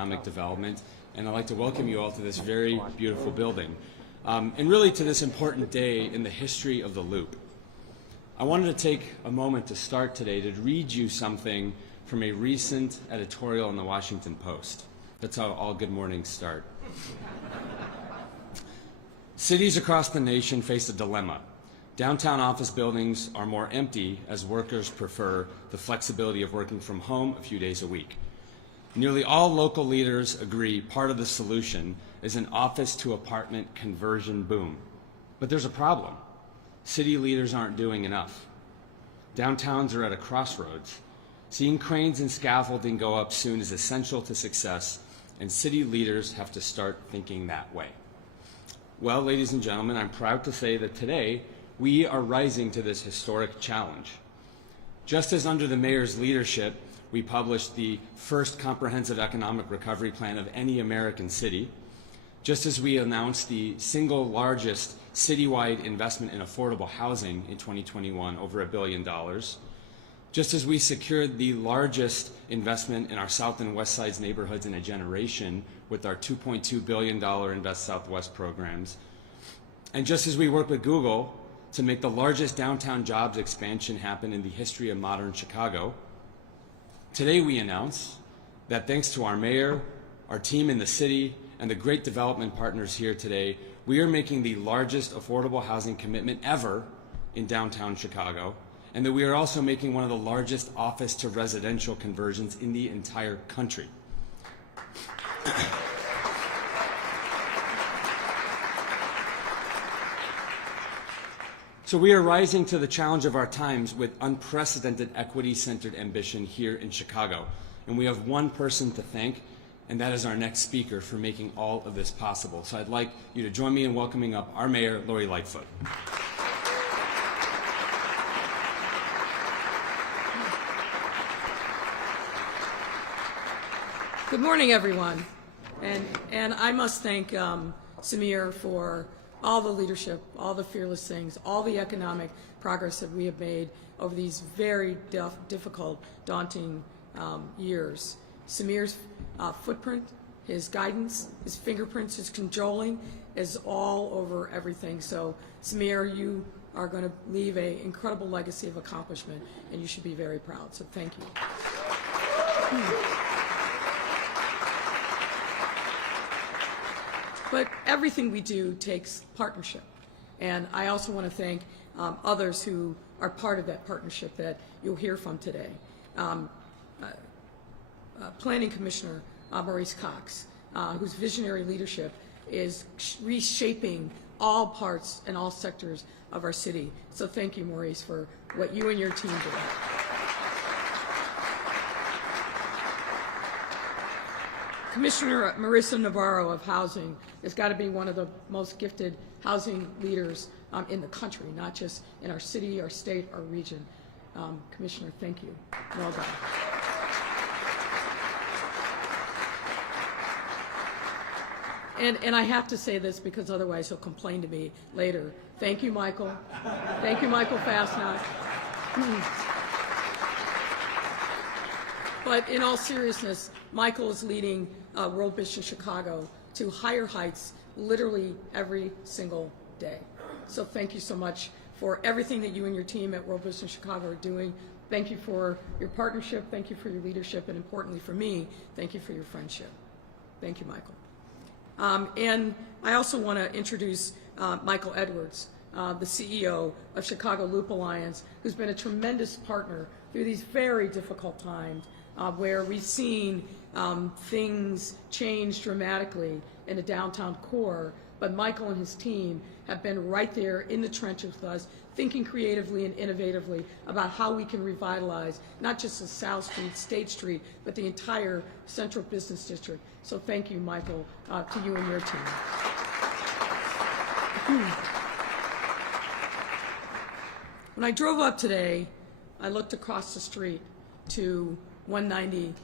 economic development, and I'd like to welcome you all to this very beautiful building, and really to this important day in the history of the Loop. I wanted to take a moment to start today to read you something from a recent editorial in the Washington Post. That's how all good mornings start. Cities across the nation face a dilemma. Downtown office buildings are more empty as workers prefer the flexibility of working from home a few days a week. Nearly all local leaders agree part of the solution is an office-to-apartment conversion boom. But there's a problem. City leaders aren't doing enough. Downtowns are at a crossroads. Seeing cranes and scaffolding go up soon is essential to success, and city leaders have to start thinking that way. Well, ladies and gentlemen, I'm proud to say that today we are rising to this historic challenge. Just as under the mayor's leadership, we published the first comprehensive economic recovery plan of any American city, just as we announced the single largest citywide investment in affordable housing in 2021, over $1 billion, just as we secured the largest investment in our South and West Sides neighborhoods in a generation with our $2.2 billion Invest Southwest programs, and just as we worked with Google to make the largest downtown jobs expansion happen in the history of modern Chicago, today we announce that thanks to our mayor, our team in the city, and the great development partners here today, we are making the largest affordable housing commitment ever in downtown Chicago, and that we are also making one of the largest office to residential conversions in the entire country. So we are rising to the challenge of our times with unprecedented equity-centered ambition here in Chicago. And we have one person to thank, and that is our next speaker for making all of this possible. So I'd like you to join me in welcoming up our mayor, Lori Lightfoot. Good morning, everyone. And I must thank Samir for all the leadership, all the fearless things, all the economic progress that we have made over these very difficult, daunting years. Samir's footprint, his guidance, his fingerprints, his cajoling is all over everything. So, Samir, you are going to leave an incredible legacy of accomplishment, and you should be very proud. So thank you. But everything we do takes partnership. And I also want to thank others who are part of that partnership that you'll hear from today. Planning Commissioner Maurice Cox, whose visionary leadership is reshaping all parts and all sectors of our city. So thank you, Maurice, for what you and your team do. Commissioner Marissa Navarro of Housing has got to be one of the most gifted housing leaders in the country, not just in our city, our state, our region. Commissioner, thank you. Well done. And I have to say this because otherwise he'll complain to me later. Thank you, Michael. Thank you, Michael Fastnacht. But in all seriousness, Michael is leading World Vision Chicago to higher heights literally every single day. So thank you so much for everything that you and your team at World Vision Chicago are doing. Thank you for your partnership. Thank you for your leadership. And importantly for me, thank you for your friendship. Thank you, Michael. And I also want to introduce Michael Edwards, the CEO of Chicago Loop Alliance, who's been a tremendous partner through these very difficult times where we've seen things change dramatically in the downtown core, but Michael and his team have been right there in the trenches with us, thinking creatively and innovatively about how we can revitalize not just the Salle Street, State Street, but the entire central business district. So thank you, Michael, to you and your team. When I drove up today, I looked across the street to 190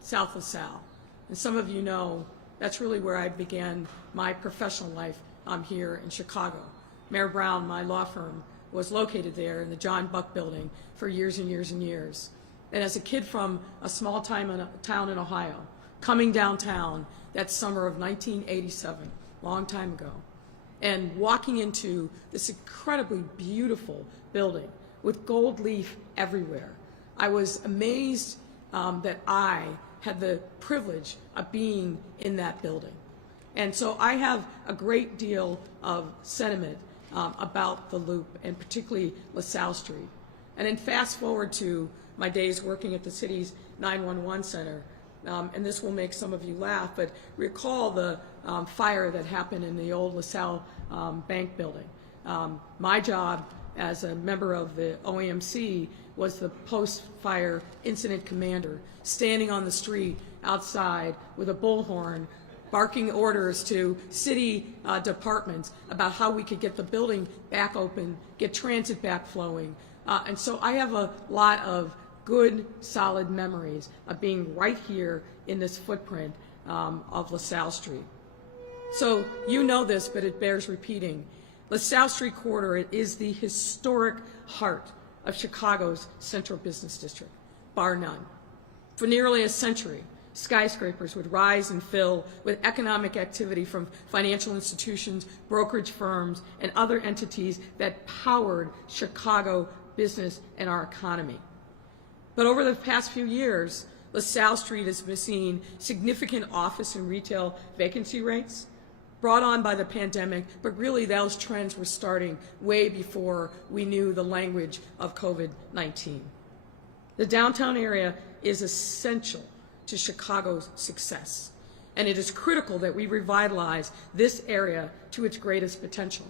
south of Salle. And some of you know that's really where I began my professional life here in Chicago. Mayor Brown, my law firm, was located there in the John Buck building for years and years and years. And as a kid from a small town in Ohio, coming downtown that summer of 1987, long time ago, and walking into this incredibly beautiful building with gold leaf everywhere. I was amazed that I had the privilege of being in that building. And so I have a great deal of sentiment about the Loop, and particularly LaSalle Street. And then fast forward to my days working at the city's 911 center, and this will make some of you laugh, but recall the fire that happened in the old LaSalle bank building. My job as a member of the OAMC was the post-fire incident commander, standing on the street outside with a bullhorn, barking orders to city departments about how we could get the building back open, get transit back flowing. And so I have a lot of good, solid memories of being right here in this footprint of LaSalle Street. So you know this, but it bears repeating. LaSalle Street corridor is the historic heart of Chicago's central business district, bar none. For nearly a century, skyscrapers would rise and fill with economic activity from financial institutions, brokerage firms, and other entities that powered Chicago business and our economy. But over the past few years, LaSalle Street has been seeing significant office and retail vacancy rates brought on by the pandemic, but really those trends were starting way before we knew the language of COVID-19. The downtown area is essential to Chicago's success, and it is critical that we revitalize this area to its greatest potential.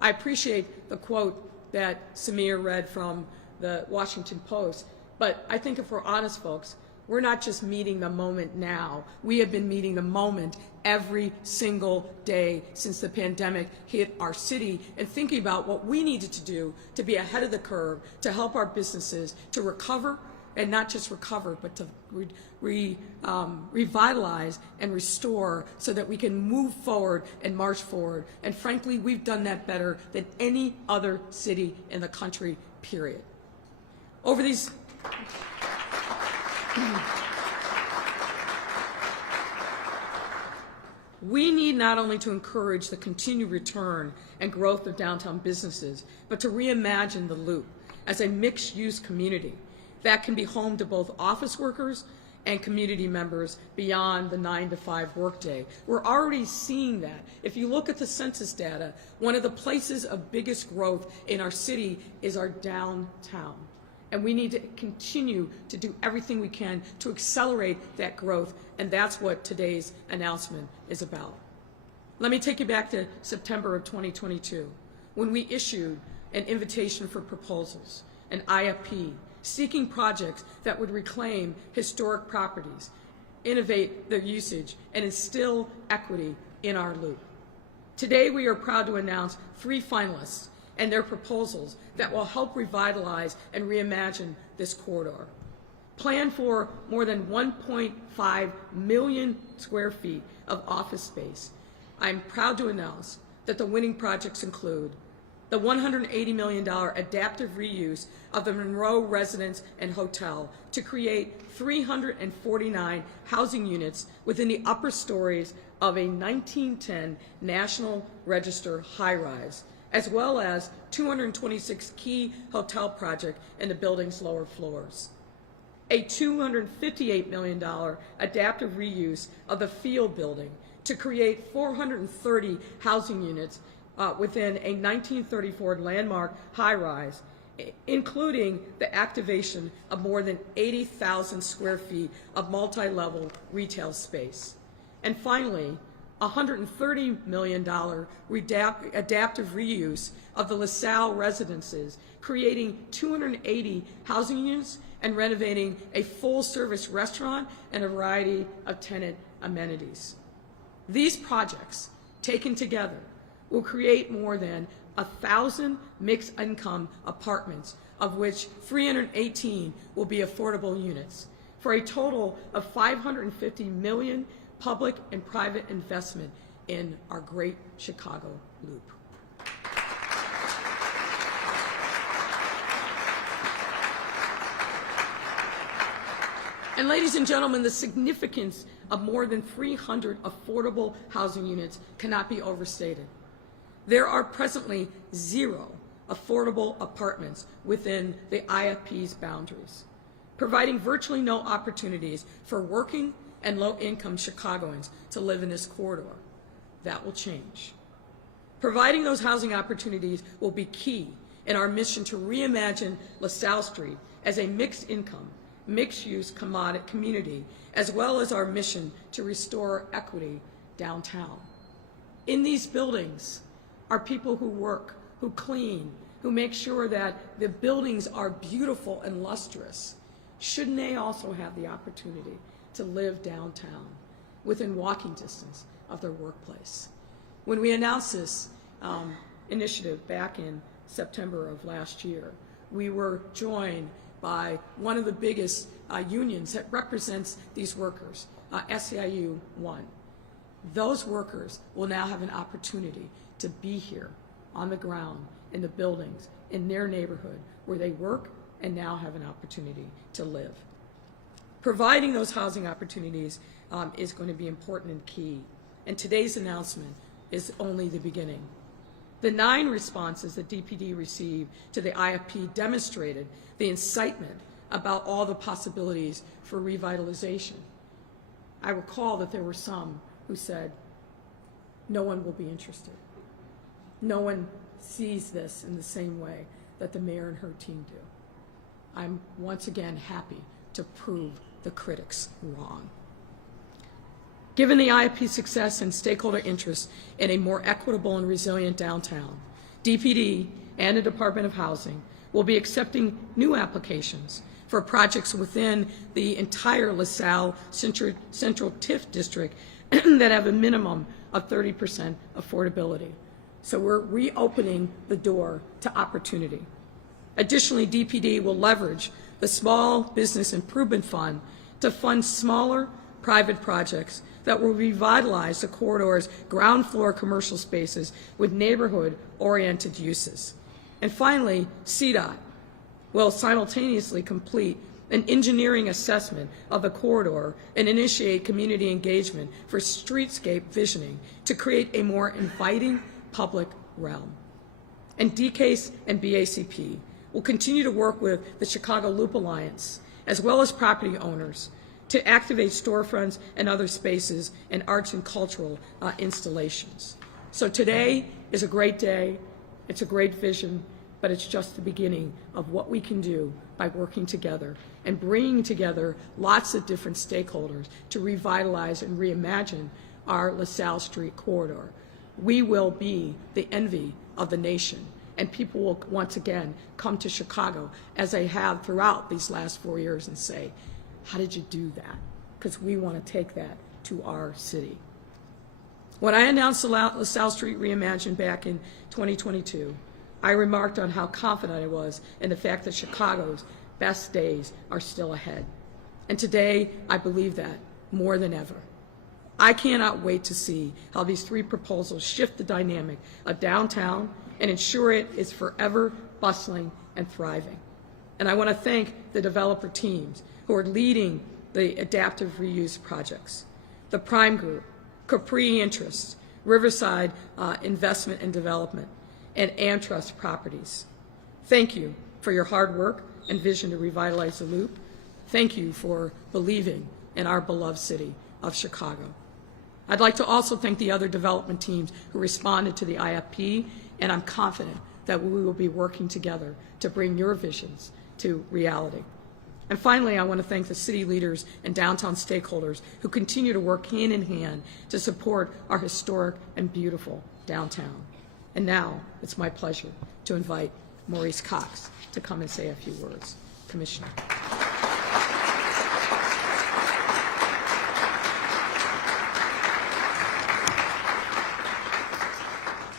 I appreciate the quote that Samir read from the Washington Post, but I think if we're honest, folks, we're not just meeting the moment now. We have been meeting the moment every single day since the pandemic hit our city, and thinking about what we needed to do to be ahead of the curve, to help our businesses to recover, and not just recover, but to revitalize and restore so that we can move forward and march forward. And frankly, we've done that better than any other city in the country, period. Over these... We need not only to encourage the continued return and growth of downtown businesses, but to reimagine the Loop as a mixed-use community that can be home to both office workers and community members beyond the 9-to-5 workday. We're already seeing that. If you look at the census data, one of the places of biggest growth in our city is our downtown. And we need to continue to do everything we can to accelerate that growth, and that's what today's announcement is about. Let me take you back to September of 2022, when we issued an invitation for proposals, an IFP, seeking projects that would reclaim historic properties, innovate their usage, and instill equity in our Loop. Today, we are proud to announce 3 finalists and their proposals that will help revitalize and reimagine this corridor. Planned for more than 1.5 million square feet of office space, I'm proud to announce that the winning projects include the $180 million adaptive reuse of the Monroe Residence and Hotel to create 349 housing units within the upper stories of a 1910 National Register high-rise, as well as 226 key hotel project in the building's lower floors. A $258 million adaptive reuse of the Field Building to create 430 housing units within a 1934 landmark high-rise, including the activation of more than 80,000 square feet of multi-level retail space. And finally, $130 million adaptive reuse of the LaSalle residences, creating 280 housing units and renovating a full-service restaurant and a variety of tenant amenities. These projects, taken together, will create more than 1,000 mixed-income apartments, of which 318 will be affordable units, for a total of $550 million public and private investment in our great Chicago Loop. And ladies and gentlemen, the significance of more than 300 affordable housing units cannot be overstated. There are presently 0 affordable apartments within the IFP's boundaries, providing virtually no opportunities for working and low-income Chicagoans to live in this corridor. That will change. Providing those housing opportunities will be key in our mission to reimagine LaSalle Street as a mixed-income, mixed-use community, as well as our mission to restore equity downtown. In these buildings are people who work, who clean, who make sure that the buildings are beautiful and lustrous. Shouldn't they also have the opportunity to live downtown within walking distance of their workplace? When we announced this initiative back in September of last year, we were joined by one of the biggest unions that represents these workers, SEIU 1. Those workers will now have an opportunity to be here on the ground, in the buildings, in their neighborhood where they work and now have an opportunity to live. Providing those housing opportunities is going to be important and key, and today's announcement is only the beginning. The 9 responses that DPD received to the IFP demonstrated the incitement about all the possibilities for revitalization. I recall that there were some who said, no one will be interested. No one sees this in the same way that the mayor and her team do. I'm once again happy to prove the critics wrong. Given the IFP's success and stakeholder interest in a more equitable and resilient downtown, DPD and the Department of Housing will be accepting new applications for projects within the entire LaSalle Central TIF district that have a minimum of 30% affordability. So we're reopening the door to opportunity. Additionally, DPD will leverage the Small Business Improvement Fund to fund smaller private projects that will revitalize the corridor's ground floor commercial spaces with neighborhood-oriented uses. And finally, CDOT will simultaneously complete an engineering assessment of the corridor and initiate community engagement for streetscape visioning to create a more inviting public realm. And DCASE and BACP will continue to work with the Chicago Loop Alliance, as well as property owners, to activate storefronts and other spaces and arts and cultural installations. So today is a great day, it's a great vision, but it's just the beginning of what we can do by working together and bringing together lots of different stakeholders to revitalize and reimagine our LaSalle Street corridor. We will be the envy of the nation, and people will once again come to Chicago, as they have throughout these last 4 years, and say, how did you do that? Because we want to take that to our city. When I announced the LaSalle Street Reimagined back in 2022, I remarked on how confident I was in the fact that Chicago's best days are still ahead. And today, I believe that more than ever. I cannot wait to see how these 3 proposals shift the dynamic of downtown and ensure it is forever bustling and thriving. And I want to thank the developer teams who are leading the adaptive reuse projects, the Prime Group, Capri Interests, Riverside Investment and Development, and Amtrust Properties. Thank you for your hard work and vision to revitalize the Loop. Thank you for believing in our beloved city of Chicago. I'd like to also thank the other development teams who responded to the IFP, and I'm confident that we will be working together to bring your visions to reality. And finally, I want to thank the city leaders and downtown stakeholders who continue to work hand in hand to support our historic and beautiful downtown. And now, it's my pleasure to invite Maurice Cox to come and say a few words. Commissioner.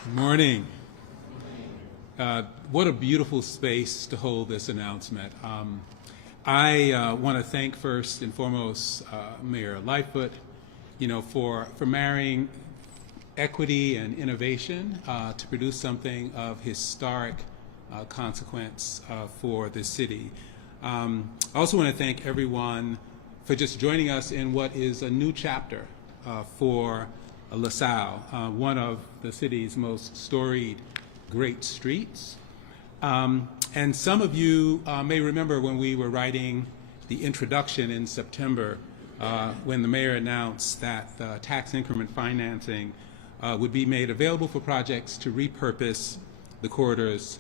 Good morning. What a beautiful space to hold this announcement. I want to thank first and foremost Mayor Lightfoot, for marrying equity and innovation to produce something of historic consequence for the city. I also want to thank everyone for just joining us in what is a new chapter for LaSalle, one of the city's most storied great streets. And some of you may remember when we were writing the introduction in September, when the mayor announced that tax increment financing would be made available for projects to repurpose the corridor's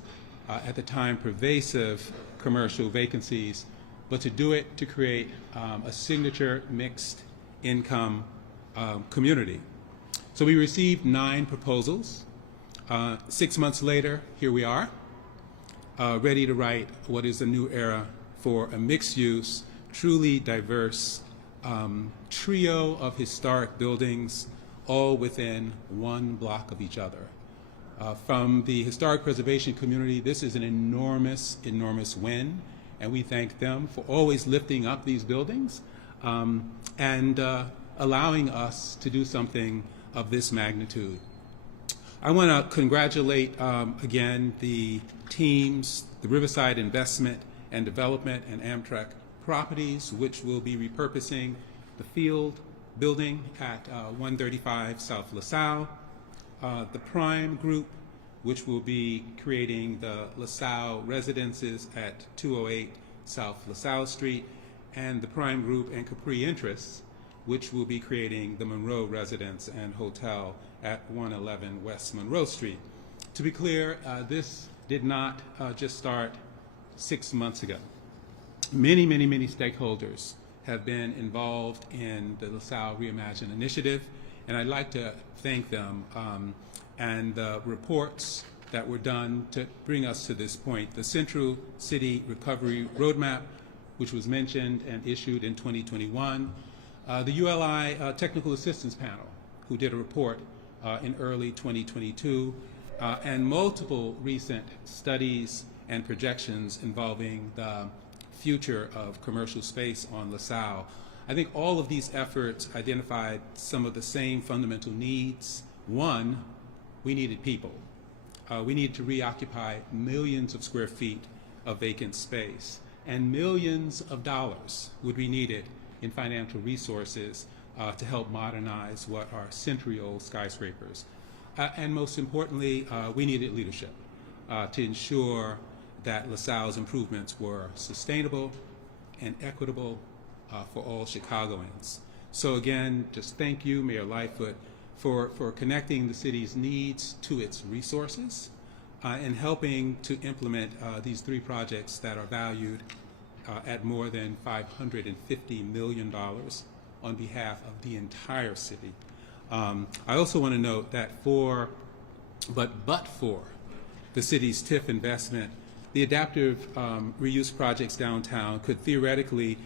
at the time pervasive commercial vacancies, but to do it to create a signature mixed income community. So we received 9 proposals. 6 months later, here we are, ready to write what is a new era for a mixed-use, truly diverse trio of historic buildings, all within 1 block of each other. From the historic preservation community, this is an enormous, enormous win, and we thank them for always lifting up these buildings and allowing us to do something of this magnitude. I want to congratulate again the teams, the Riverside Investment and Development and Amtrak Properties, which will be repurposing the field building at 135 South LaSalle, the Prime Group, which will be creating the LaSalle Residences at 208 South LaSalle Street, and the Prime Group and Capri Interests, which will be creating the Monroe Residence and Hotel at 111 West Monroe Street. To be clear, this did not just start 6 months ago. Many, many, many stakeholders have been involved in the LaSalle Reimagine initiative, and I'd like to thank them and the reports that were done to bring us to this point. The Central City Recovery Roadmap, which was mentioned and issued in 2021, the ULI Technical Assistance Panel, who did a report in early 2022, and multiple recent studies and projections involving the future of commercial space on LaSalle. I think all of these efforts identified some of the same fundamental needs. One, we needed people. We needed to reoccupy millions of square feet of vacant space, and millions of dollars would be needed in financial resources to help modernize what are century-old skyscrapers. And most importantly, we needed leadership to ensure that LaSalle's improvements were sustainable and equitable for all Chicagoans. So again, just thank you, Mayor Lightfoot, for connecting the city's needs to its resources and helping to implement these 3 projects that are valued at more than $550 million on behalf of the entire city. I also want to note that but for the city's TIF investment, the adaptive reuse projects downtown could theoretically,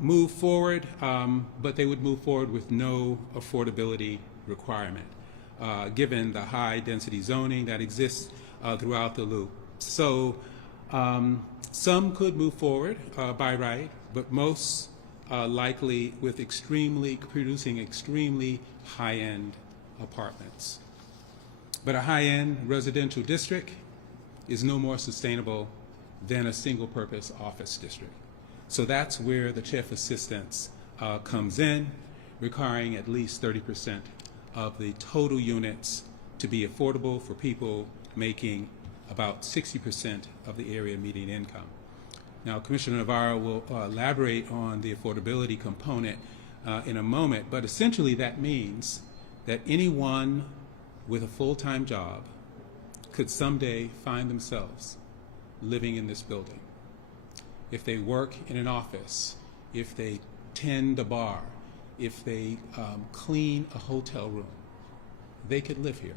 move forward, but they would move forward with no affordability requirement, given the high density zoning that exists throughout the loop. So some could move forward by right, but most likely with producing extremely high-end apartments. But a high-end residential district is no more sustainable than a single-purpose office district. So that's where the TIF assistance comes in, requiring at least 30% of the total units to be affordable for people making about 60% of the area median income. Now, Commissioner Navarro will elaborate on the affordability component in a moment, but essentially that means that anyone with a full-time job could someday find themselves living in this building. If they work in an office, if they tend a bar, if they clean a hotel room, they could live here.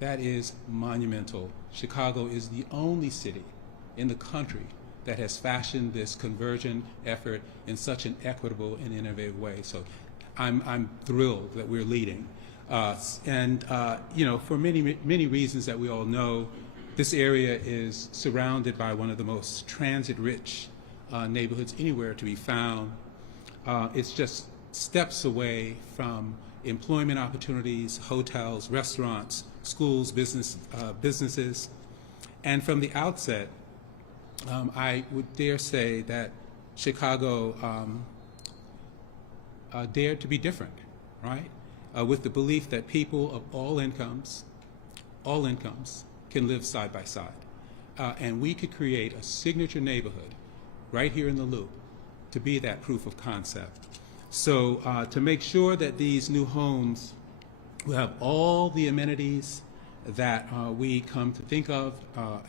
That is monumental. Chicago is the only city in the country that has fashioned this conversion effort in such an equitable and innovative way. So I'm thrilled that we're leading. For many reasons that we all know, this area is surrounded by one of the most transit-rich neighborhoods anywhere to be found. It's just steps away from employment opportunities, hotels, restaurants, schools, businesses. And from the outset, I would dare say that Chicago dared to be different, right? With the belief that people of all incomes can live side by side. And we could create a signature neighborhood right here in the Loop to be that proof of concept. So to make sure that these new homes will have all the amenities that we come to think of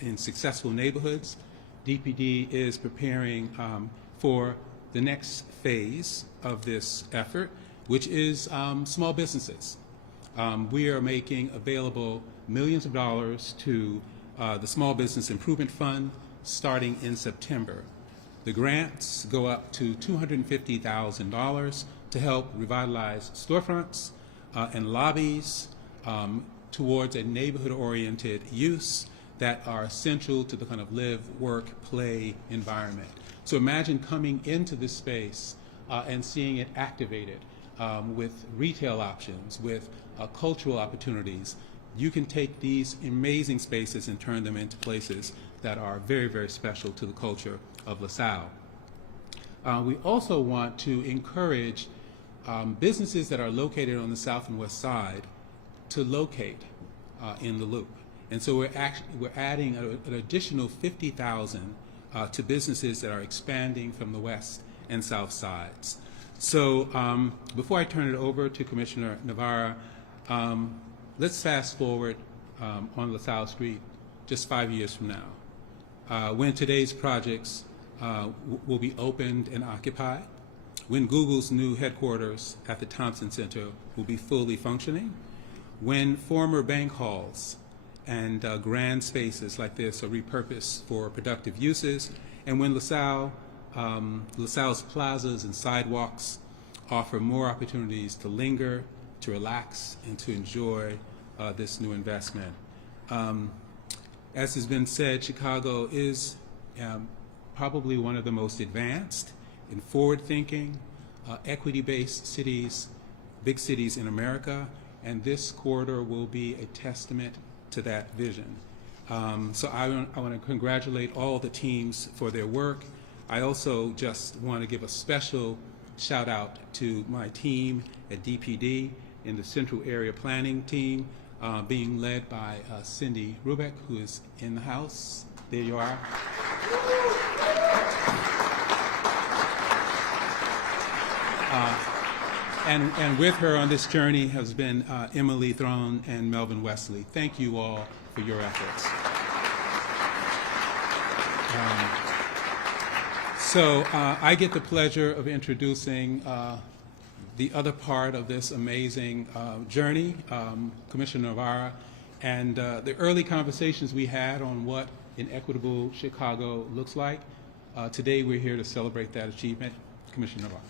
in successful neighborhoods, DPD is preparing for the next phase of this effort, which is small businesses. We are making available millions of dollars to the Small Business Improvement Fund starting in September. The grants go up to $250,000 to help revitalize storefronts and lobbies towards a neighborhood-oriented use that are essential to the kind of live, work, play environment. So imagine coming into this space and seeing it activated with retail options, with cultural opportunities. You can take these amazing spaces and turn them into places that are very, very special to the culture of LaSalle. We also want to encourage businesses that are located on the south and west side to locate in the Loop. And so we're adding an additional 50,000 to businesses that are expanding from the west and south sides. So before I turn it over to Commissioner Navarra, let's fast forward on LaSalle Street just 5 years from now, when today's projects will be opened and occupied, when Google's new headquarters at the Thompson Center will be fully functioning, when former bank halls and grand spaces like this are repurposed for productive uses, and when LaSalle's plazas and sidewalks offer more opportunities to linger, to relax, and to enjoy this new investment. As has been said, Chicago is probably one of the most advanced and forward-thinking, equity-based cities, big cities in America, and this corridor will be a testament to that vision. So I want to congratulate all the teams for their work. I also just want to give a special shout out to my team at DPD in the Central Area Planning team, being led by Cindy Rubeck, who is in the house. There you are. And with her on this journey has been Emily Throne and Melvin Wesley. Thank you all for your efforts. So I get the pleasure of introducing the other part of this amazing journey, Commissioner Navarra, and the early conversations we had on what an equitable Chicago looks like. Today we're here to celebrate that achievement. Commissioner Navarra.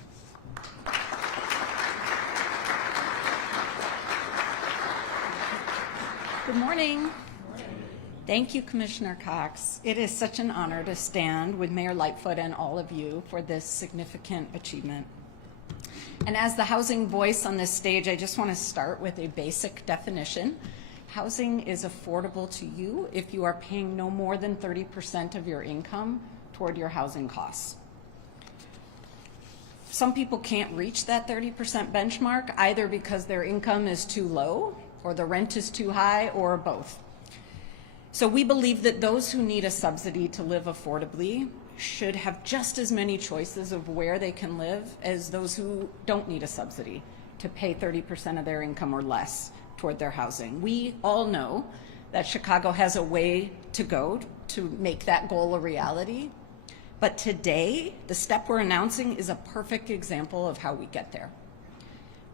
Good morning. Thank you, Commissioner Cox. It is such an honor to stand with Mayor Lightfoot and all of you for this significant achievement. And as the housing voice on this stage, I just want to start with a basic definition. Housing is affordable to you if you are paying no more than 30% of your income toward your housing costs. Some people can't reach that 30% benchmark either because their income is too low or the rent is too high, or both. So we believe that those who need a subsidy to live affordably should have just as many choices of where they can live as those who don't need a subsidy to pay 30% of their income or less toward their housing. We all know that Chicago has a way to go to make that goal a reality, but today, the step we're announcing is a perfect example of how we get there.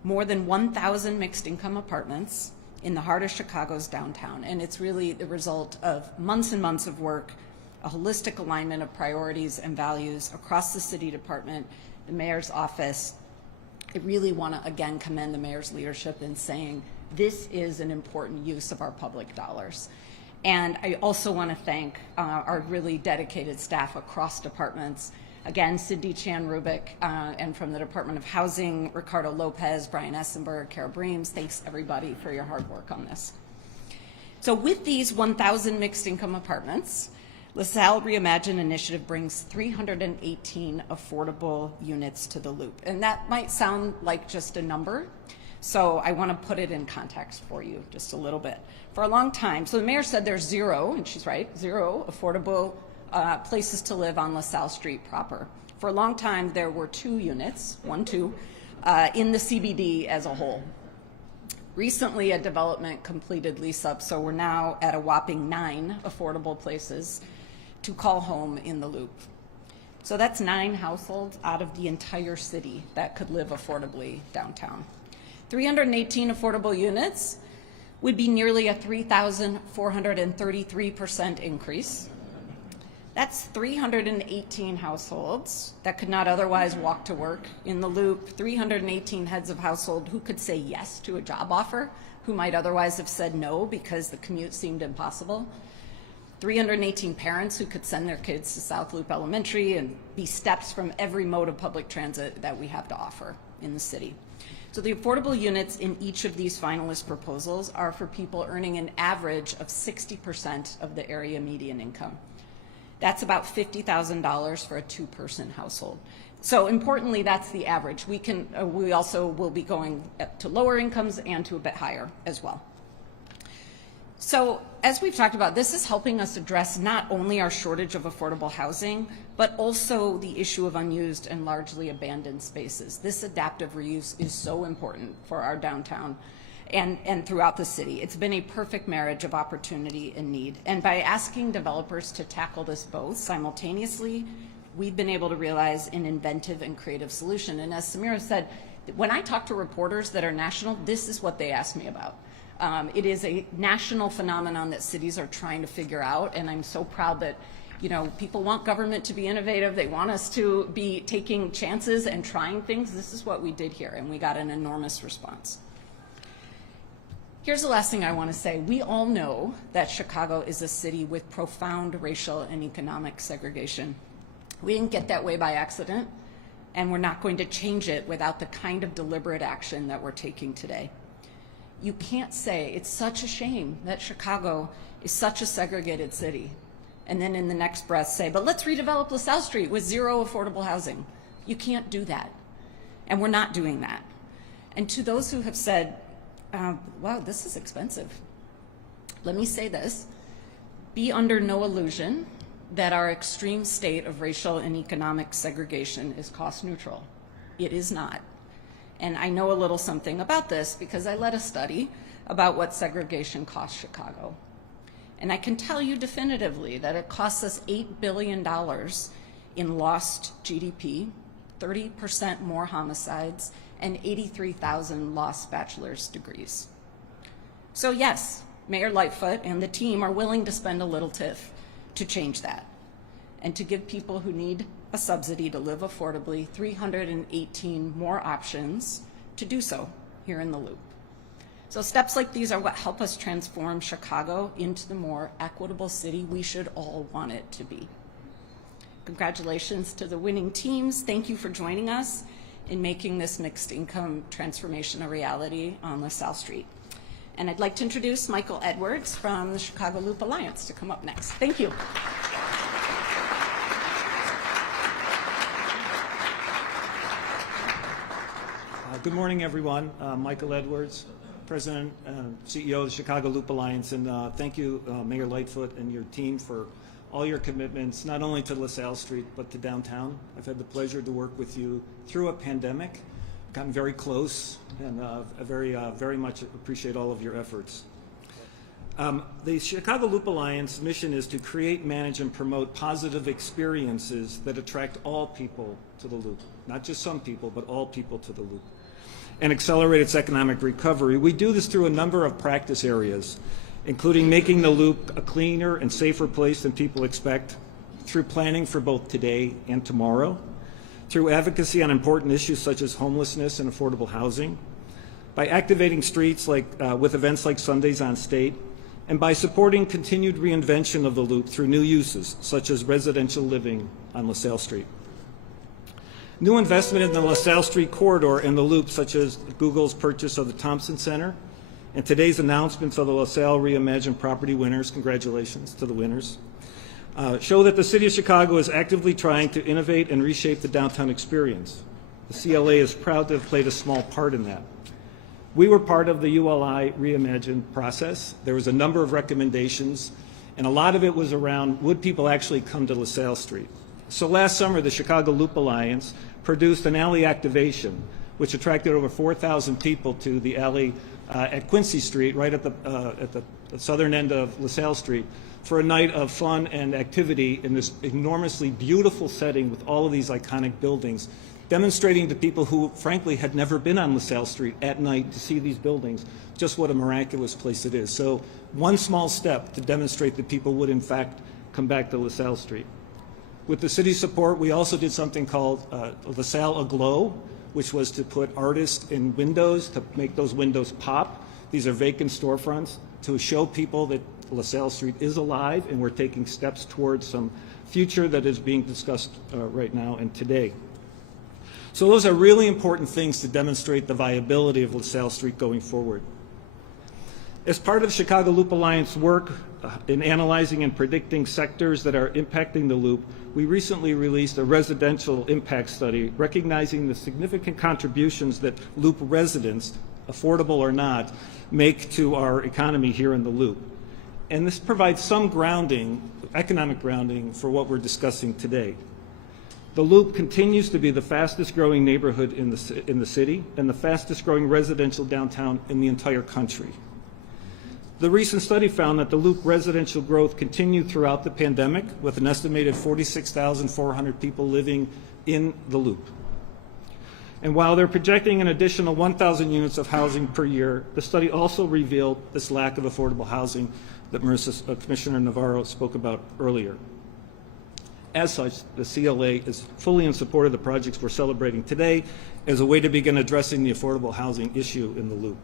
More than 1,000 mixed income apartments in the heart of Chicago's downtown, and it's really the result of months and months of work, a holistic alignment of priorities and values across the city department, the mayor's office. I really want to again commend the mayor's leadership in saying this is an important use of our public dollars. And I also want to thank our really dedicated staff across departments. Again, Cindy Chan-Rubick, and from the Department of Housing, Ricardo Lopez, Brian Essenberg, Kara Breams. Thanks everybody for your hard work on this. So with these 1,000 mixed income apartments, LaSalle Reimagine initiative brings 318 affordable units to the Loop. And that might sound like just a number, so I want to put it in context for you just a little bit. For a long time, so the mayor said there's zero, and she's right, zero affordable places to live on LaSalle Street proper. For a long time, there were 2 units, 1-2, in the CBD as a whole. Recently, a development completed lease up, so we're now at a whopping 9 affordable places to call home in the Loop. So that's 9 households out of the entire city that could live affordably downtown. 318 affordable units would be nearly a 3,433% increase. That's 318 households that could not otherwise walk to work in the Loop, 318 heads of household who could say yes to a job offer, who might otherwise have said no because the commute seemed impossible. 318 parents who could send their kids to South Loop Elementary and be steps from every mode of public transit that we have to offer in the city. So the affordable units in each of these finalist proposals are for people earning an average of 60% of the area median income. That's about $50,000 for a 2-person household. So importantly, that's the average. We also will be going up to lower incomes and to a bit higher as well. So as we've talked about, this is helping us address not only our shortage of affordable housing, but also the issue of unused and largely abandoned spaces. This adaptive reuse is so important for our downtown and throughout the city. It's been a perfect marriage of opportunity and need. And by asking developers to tackle this both simultaneously, we've been able to realize an inventive and creative solution. And as Samira said, when I talk to reporters that are national, this is what they ask me about. It is a national phenomenon that cities are trying to figure out, and I'm so proud that people want government to be innovative. They want us to be taking chances and trying things. This is what we did here, and we got an enormous response. Here's the last thing I want to say. We all know that Chicago is a city with profound racial and economic segregation. We didn't get that way by accident, and we're not going to change it without the kind of deliberate action that we're taking today. You can't say it's such a shame that Chicago is such a segregated city, and then in the next breath say, but let's redevelop LaSalle Street with 0 affordable housing. You can't do that, and we're not doing that. And to those who have said, wow, this is expensive, let me say this: be under no illusion that our extreme state of racial and economic segregation is cost neutral. It is not. And I know a little something about this because I led a study about what segregation costs Chicago. And I can tell you definitively that it costs us $8 billion in lost GDP, 30% more homicides, and 83,000 lost bachelor's degrees. So yes, Mayor Lightfoot and the team are willing to spend a little tiff to change that and to give people who need a subsidy to live affordably 318 more options to do so here in the Loop. So steps like these are what help us transform Chicago into the more equitable city we should all want it to be. Congratulations to the winning teams. Thank you for joining us in making this mixed income transformation a reality on LaSalle Street. And I'd like to introduce Michael Edwards from the Chicago Loop Alliance to come up next. Thank you. Good morning, everyone. Michael Edwards, President and CEO of the Chicago Loop Alliance, and thank you, Mayor Lightfoot and your team, for all your commitments, not only to LaSalle Street, but to downtown. I've had the pleasure to work with you through a pandemic, gotten very close, and I very much appreciate all of your efforts. The Chicago Loop Alliance mission is to create, manage, and promote positive experiences that attract all people to the Loop, not just some people, but all people to the Loop, and accelerate its economic recovery. We do this through a number of practice areas, including making the Loop a cleaner and safer place than people expect, through planning for both today and tomorrow, through advocacy on important issues such as homelessness and affordable housing, by activating streets with events like Sundays on State, and by supporting continued reinvention of the Loop through new uses, such as residential living on LaSalle Street. New investment in the LaSalle Street corridor and the Loop, such as Google's purchase of the Thompson Center, and today's announcements of the LaSalle Reimagine property winners, congratulations to the winners, show that the City of Chicago is actively trying to innovate and reshape the downtown experience. The CLA is proud to have played a small part in that. We were part of the ULI Reimagine process. There was a number of recommendations, and a lot of it was around, would people actually come to LaSalle Street? So last summer, the Chicago Loop Alliance produced an alley activation, which attracted over 4,000 people to the alley at Quincy Street, right at the southern end of LaSalle Street, for a night of fun and activity in this enormously beautiful setting with all of these iconic buildings, demonstrating to people who, frankly, had never been on LaSalle Street at night to see these buildings, just what a miraculous place it is. So one small step to demonstrate that people would, in fact, come back to LaSalle Street. With the city's support, we also did something called LaSalle Aglow, which was to put artists in windows to make those windows pop. These are vacant storefronts to show people that LaSalle Street is alive and we're taking steps towards some future that is being discussed right now and today. So those are really important things to demonstrate the viability of LaSalle Street going forward. As part of Chicago Loop Alliance work in analyzing and predicting sectors that are impacting the Loop, we recently released a residential impact study recognizing the significant contributions that Loop residents, affordable or not, make to our economy here in the Loop. And this provides some grounding, economic grounding, for what we're discussing today. The Loop continues to be the fastest growing neighborhood in the city and the fastest growing residential downtown in the entire country. The recent study found that the Loop residential growth continued throughout the pandemic, with an estimated 46,400 people living in the Loop. And while they're projecting an additional 1,000 units of housing per year, the study also revealed this lack of affordable housing that Commissioner Navarro spoke about earlier. As such, the CLA is fully in support of the projects we're celebrating today as a way to begin addressing the affordable housing issue in the Loop.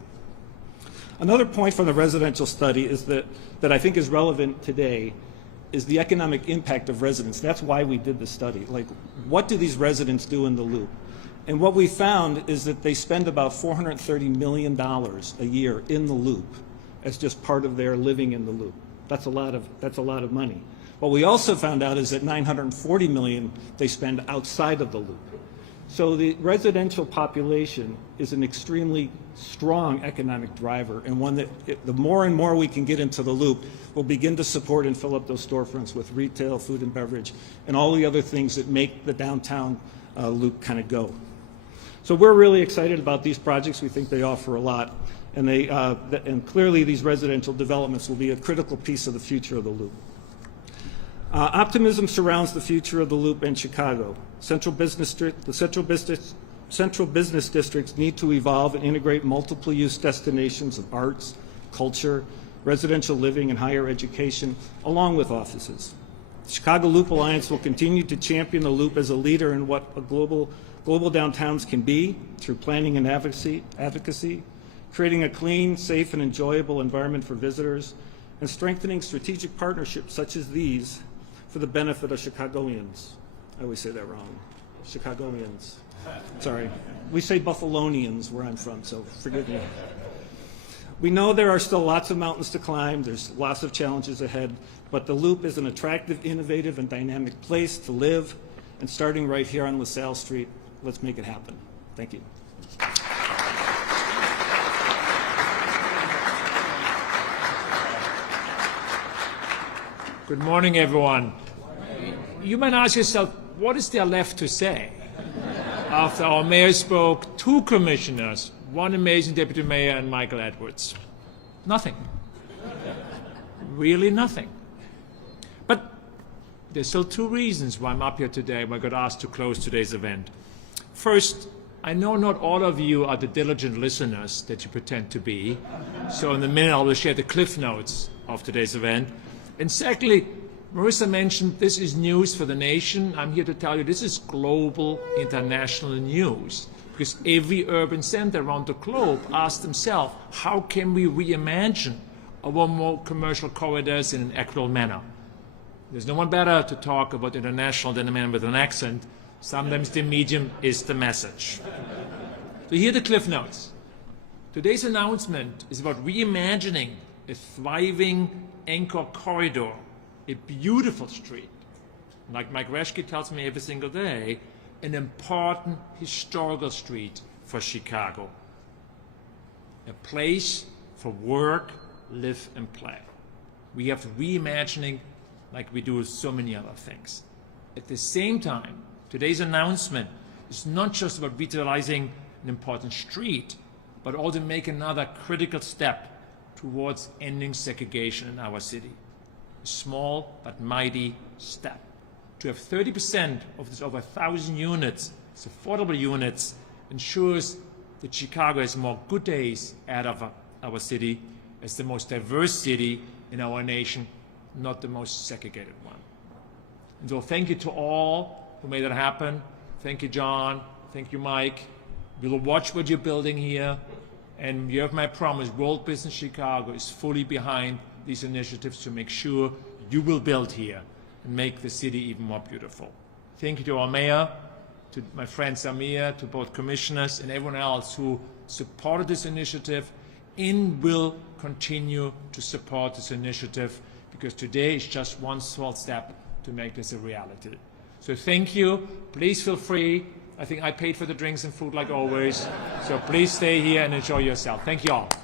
Another point from the residential study is that I think is relevant today is the economic impact of residents. That's why we did the study. Like, what do these residents do in the Loop? And what we found is that they spend about $430 million a year in the Loop as just part of their living in the Loop. That's a lot of money. What we also found out is that $940 million they spend outside of the Loop. So the residential population is an extremely strong economic driver, and one that the more and more we can get into the Loop, we'll begin to support and fill up those storefronts with retail, food and beverage, and all the other things that make the downtown Loop kind of go. So we're really excited about these projects. We think they offer a lot, and and clearly these residential developments will be a critical piece of the future of the Loop. Optimism surrounds the future of the Loop in Chicago. The central business districts need to evolve and integrate multiple use destinations of arts, culture, residential living, and higher education, along with offices. The Chicago Loop Alliance will continue to champion the Loop as a leader in what a global downtowns can be through planning and advocacy, creating a clean, safe, and enjoyable environment for visitors, and strengthening strategic partnerships such as these for the benefit of Chicagoans. I always say that wrong. Chicagoans. Sorry. We say Buffalonians where I'm from, so forgive me. We know there are still lots of mountains to climb. There's lots of challenges ahead, but the Loop is an attractive, innovative, and dynamic place to live. And starting right here on LaSalle Street, let's make it happen. Thank you. Good morning, everyone. You might ask yourself, what is there left to say? After our mayor spoke, 2 commissioners, 1 amazing deputy mayor and Michael Edwards. Nothing. Really nothing. But there's still 2 reasons why I'm up here today when I got asked to close today's event. First, I know not all of you are the diligent listeners that you pretend to be, so in a minute I will share the cliff notes of today's event. And secondly, Marissa mentioned this is news for the nation. I'm here to tell you this is global, international news, because every urban center around the globe asks themselves, how can we reimagine our more commercial corridors in an equitable manner? There's no one better to talk about international than a man with an accent. Sometimes the medium is the message. So here are the cliff notes. Today's announcement is about reimagining a thriving anchor corridor a beautiful street, like Mike Reschke tells me every single day, an important historical street for Chicago. A place for work, live, and play. We have reimagining like we do so many other things. At the same time, today's announcement is not just about revitalizing an important street, but also make another critical step towards ending segregation in our city. A small but mighty step. To have 30% of this over 1,000 units, it's affordable units, ensures that Chicago has more good days out of our city as the most diverse city in our nation, not the most segregated one. And so thank you to all who made that happen. Thank you, John. Thank you, Mike. We'll watch what you're building here. And you have my promise, World Business Chicago is fully behind these initiatives to make sure you will build here and make the city even more beautiful. Thank you to our mayor, to my friend Samir, to both commissioners and everyone else who supported this initiative and will continue to support this initiative, because today is just one small step to make this a reality. So thank you. Please feel free. I think I paid for the drinks and food like always. So please stay here and enjoy yourself. Thank you all.